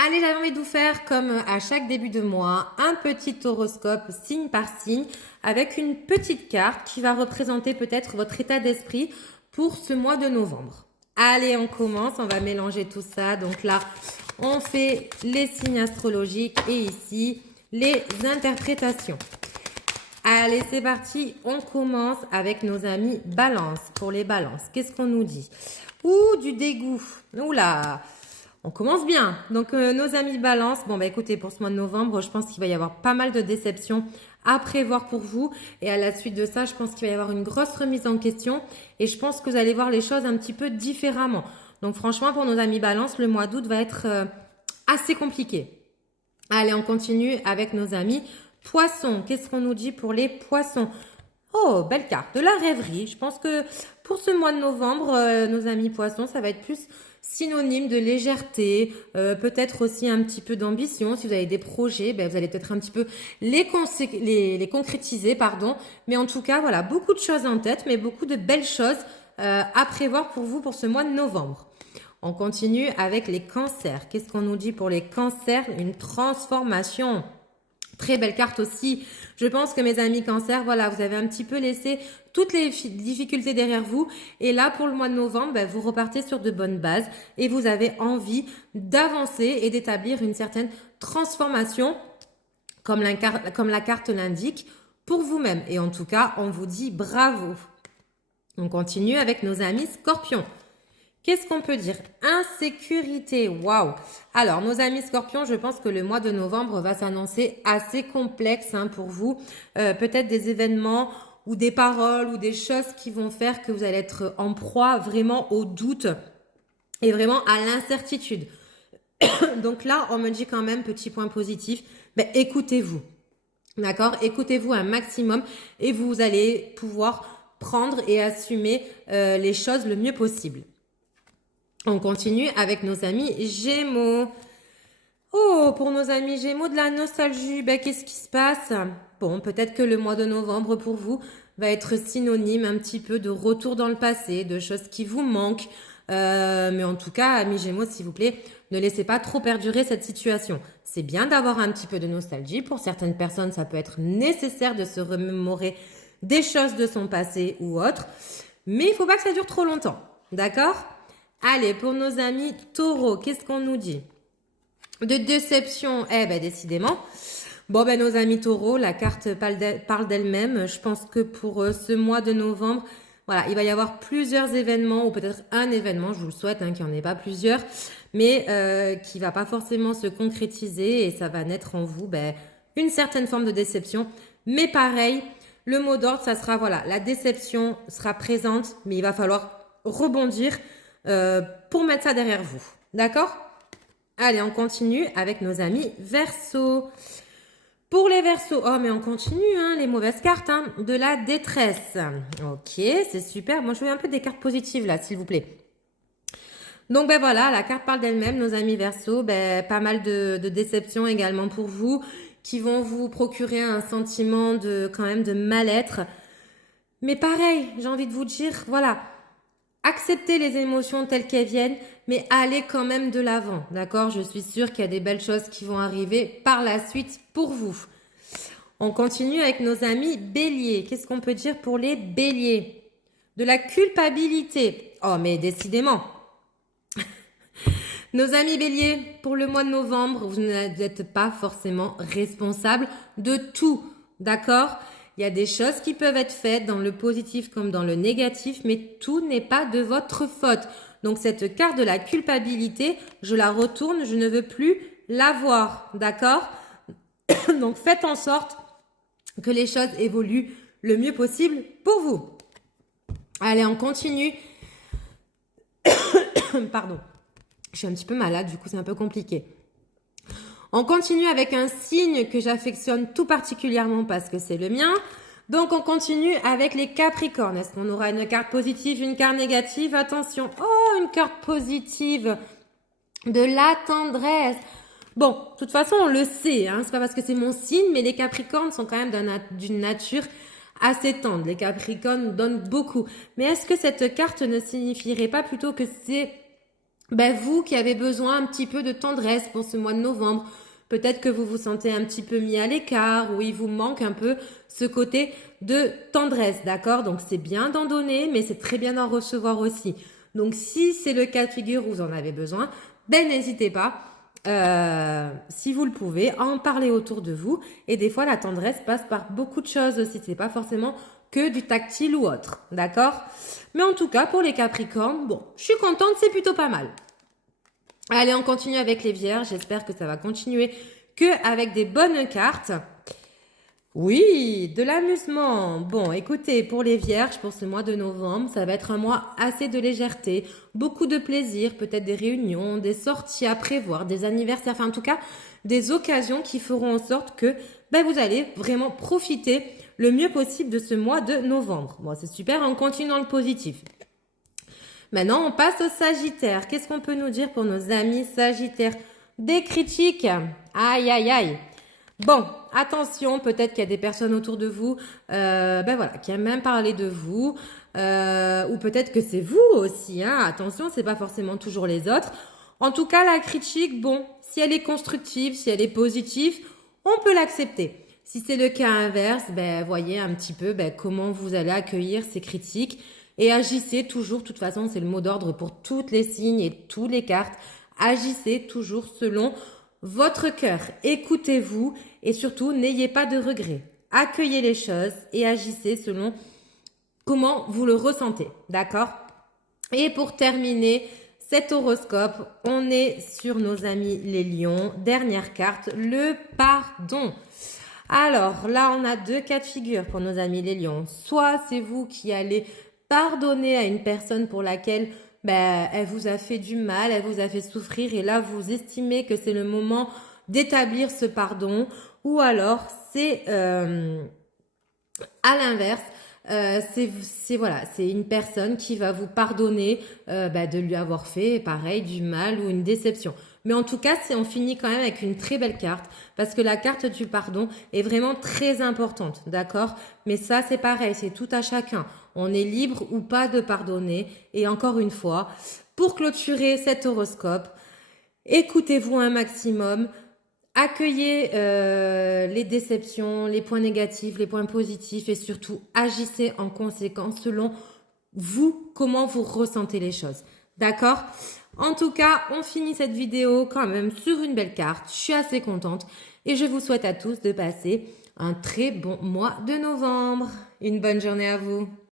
Allez, j'avais envie de vous faire, comme à chaque début de mois, un petit horoscope signe par signe avec une petite carte qui va représenter peut-être votre état d'esprit pour ce mois de novembre. Allez, on commence, on va mélanger tout ça. Donc là, on fait les signes astrologiques et ici, les interprétations. Allez, c'est parti, on commence avec nos amis balance. Pour les balances, qu'est-ce qu'on nous dit? Ouh, du dégoût. Oula, on commence bien. Donc, nos amis balance, bon, bah écoutez, pour ce mois de novembre, je pense qu'il va y avoir pas mal de déceptions à prévoir pour vous. Et à la suite de ça, je pense qu'il va y avoir une grosse remise en question. Et je pense que vous allez voir les choses un petit peu différemment. Donc, franchement, pour nos amis balance, le mois d'août va être assez compliqué. Allez, on continue avec nos amis poissons. Qu'est-ce qu'on nous dit pour les poissons? Oh, belle carte. De la rêverie. Je pense que pour ce mois de novembre, nos amis poissons, ça va être plus synonyme de légèreté, peut-être aussi un petit peu d'ambition. Si vous avez des projets, ben, vous allez peut-être un petit peu les concrétiser, pardon. Mais en tout cas, voilà, beaucoup de choses en tête, mais beaucoup de belles choses à prévoir pour vous pour ce mois de novembre. On continue avec les cancers. Qu'est-ce qu'on nous dit pour les cancers? Une transformation. Très belle carte aussi. Je pense que mes amis cancer, voilà, vous avez un petit peu laissé toutes les difficultés derrière vous. Et là, pour le mois de novembre, ben, vous repartez sur de bonnes bases et vous avez envie d'avancer et d'établir une certaine transformation, comme la carte l'indique, pour vous-même. Et en tout cas, on vous dit bravo. On continue avec nos amis scorpions. Qu'est-ce qu'on peut dire? Insécurité, waouh! Alors, nos amis scorpions, je pense que le mois de novembre va s'annoncer assez complexe pour vous. Peut-être des événements ou des paroles ou des choses qui vont faire que vous allez être en proie vraiment au doute et vraiment à l'incertitude. Donc là, on me dit quand même, petit point positif, ben, écoutez-vous. D'accord? Écoutez-vous un maximum et vous allez pouvoir prendre et assumer les choses le mieux possible. On continue avec nos amis Gémeaux. Oh, pour nos amis Gémeaux, de la nostalgie, ben, qu'est-ce qui se passe? Bon, peut-être que le mois de novembre pour vous va être synonyme un petit peu de retour dans le passé, de choses qui vous manquent. Mais en tout cas, amis Gémeaux, s'il vous plaît, ne laissez pas trop perdurer cette situation. C'est bien d'avoir un petit peu de nostalgie. Pour certaines personnes, ça peut être nécessaire de se remémorer des choses de son passé ou autre. Mais il ne faut pas que ça dure trop longtemps. D'accord? Allez, pour nos amis taureaux, qu'est-ce qu'on nous dit? De déception, eh ben décidément. Bon, ben nos amis taureaux, la carte parle d'elle-même. Je pense que pour ce mois de novembre, voilà, il va y avoir plusieurs événements, ou peut-être un événement, je vous le souhaite, qu'il n'y en ait pas plusieurs, mais qui va pas forcément se concrétiser et ça va naître en vous une certaine forme de déception. Mais pareil, le mot d'ordre, ça sera, voilà, la déception sera présente, mais il va falloir rebondir pour mettre ça derrière vous. D'accord? Allez, on continue avec nos amis Verseaux. Pour les Verseaux, oh mais on continue, les mauvaises cartes, de la détresse. Ok, c'est super. Moi, je veux un peu des cartes positives là, s'il vous plaît. Donc ben voilà, la carte parle d'elle-même, nos amis Verseaux. Pas mal de déceptions également pour vous, qui vont vous procurer un sentiment quand même de mal-être. Mais pareil, j'ai envie de vous dire, voilà. Acceptez les émotions telles qu'elles viennent, mais allez quand même de l'avant, d'accord? Je suis sûre qu'il y a des belles choses qui vont arriver par la suite pour vous. On continue avec nos amis béliers. Qu'est-ce qu'on peut dire pour les béliers? De la culpabilité. Oh, mais décidément. Nos amis béliers, pour le mois de novembre, vous n'êtes pas forcément responsable de tout, d'accord? Il y a des choses qui peuvent être faites dans le positif comme dans le négatif, mais tout n'est pas de votre faute. Donc cette carte de la culpabilité, je la retourne, je ne veux plus la voir, d'accord? Donc faites en sorte que les choses évoluent le mieux possible pour vous. Allez, on continue. Pardon, je suis un petit peu malade, du coup c'est un peu compliqué. On continue avec un signe que j'affectionne tout particulièrement parce que c'est le mien. Donc, on continue avec les Capricornes. Est-ce qu'on aura une carte positive, une carte négative? Attention. Oh, une carte positive. De la tendresse. Bon, de toute façon, on le sait. C'est pas parce que c'est mon signe, mais les Capricornes sont quand même d'une nature assez tendre. Les Capricornes donnent beaucoup. Mais est-ce que cette carte ne signifierait pas plutôt que c'est ben vous qui avez besoin un petit peu de tendresse pour ce mois de novembre, peut-être que vous vous sentez un petit peu mis à l'écart ou il vous manque un peu ce côté de tendresse, d'accord? Donc c'est bien d'en donner, mais c'est très bien d'en recevoir aussi. Donc si c'est le cas de figure où vous en avez besoin, ben n'hésitez pas, si vous le pouvez, à en parler autour de vous. Et des fois, la tendresse passe par beaucoup de choses aussi. C'est pas forcément que du tactile ou autre, d'accord? Mais en tout cas, pour les Capricornes, bon, je suis contente, c'est plutôt pas mal. Allez, on continue avec les Vierges. J'espère que ça va continuer que avec des bonnes cartes. Oui, de l'amusement. Bon, écoutez, pour les Vierges, pour ce mois de novembre, ça va être un mois assez de légèreté, beaucoup de plaisir, peut-être des réunions, des sorties à prévoir, des anniversaires, enfin en tout cas, des occasions qui feront en sorte que ben, vous allez vraiment profiter le mieux possible de ce mois de novembre. Bon, c'est super, on continue dans le positif. Maintenant, on passe au Sagittaire. Qu'est-ce qu'on peut nous dire pour nos amis Sagittaires? Des critiques. Aïe, aïe, aïe. Bon, attention, peut-être qu'il y a des personnes autour de vous, ben voilà, qui aiment même parler de vous, ou peut-être que c'est vous aussi, hein. Attention, c'est pas forcément toujours les autres. En tout cas, la critique, bon, si elle est constructive, si elle est positive, on peut l'accepter. Si c'est le cas inverse, ben voyez un petit peu ben, comment vous allez accueillir ces critiques et agissez toujours. De toute façon, c'est le mot d'ordre pour toutes les signes et toutes les cartes. Agissez toujours selon votre cœur. Écoutez-vous et surtout, n'ayez pas de regrets. Accueillez les choses et agissez selon comment vous le ressentez. D'accord? Et pour terminer cet horoscope, on est sur nos amis les lions. Dernière carte, le pardon. Alors là, on a deux cas de figure pour nos amis les lions. Soit c'est vous qui allez pardonner à une personne pour laquelle ben, elle vous a fait du mal, elle vous a fait souffrir et là vous estimez que c'est le moment d'établir ce pardon, ou alors c'est à l'inverse, c'est une personne qui va vous pardonner de lui avoir fait pareil du mal ou une déception. Mais en tout cas, on finit quand même avec une très belle carte parce que la carte du pardon est vraiment très importante, d'accord? Mais ça, c'est pareil, c'est tout à chacun. On est libre ou pas de pardonner. Et encore une fois, pour clôturer cet horoscope, écoutez-vous un maximum. Accueillez les déceptions, les points négatifs, les points positifs et surtout agissez en conséquence selon vous, comment vous ressentez les choses. D'accord? En tout cas, on finit cette vidéo quand même sur une belle carte. Je suis assez contente et je vous souhaite à tous de passer un très bon mois de novembre. Une bonne journée à vous.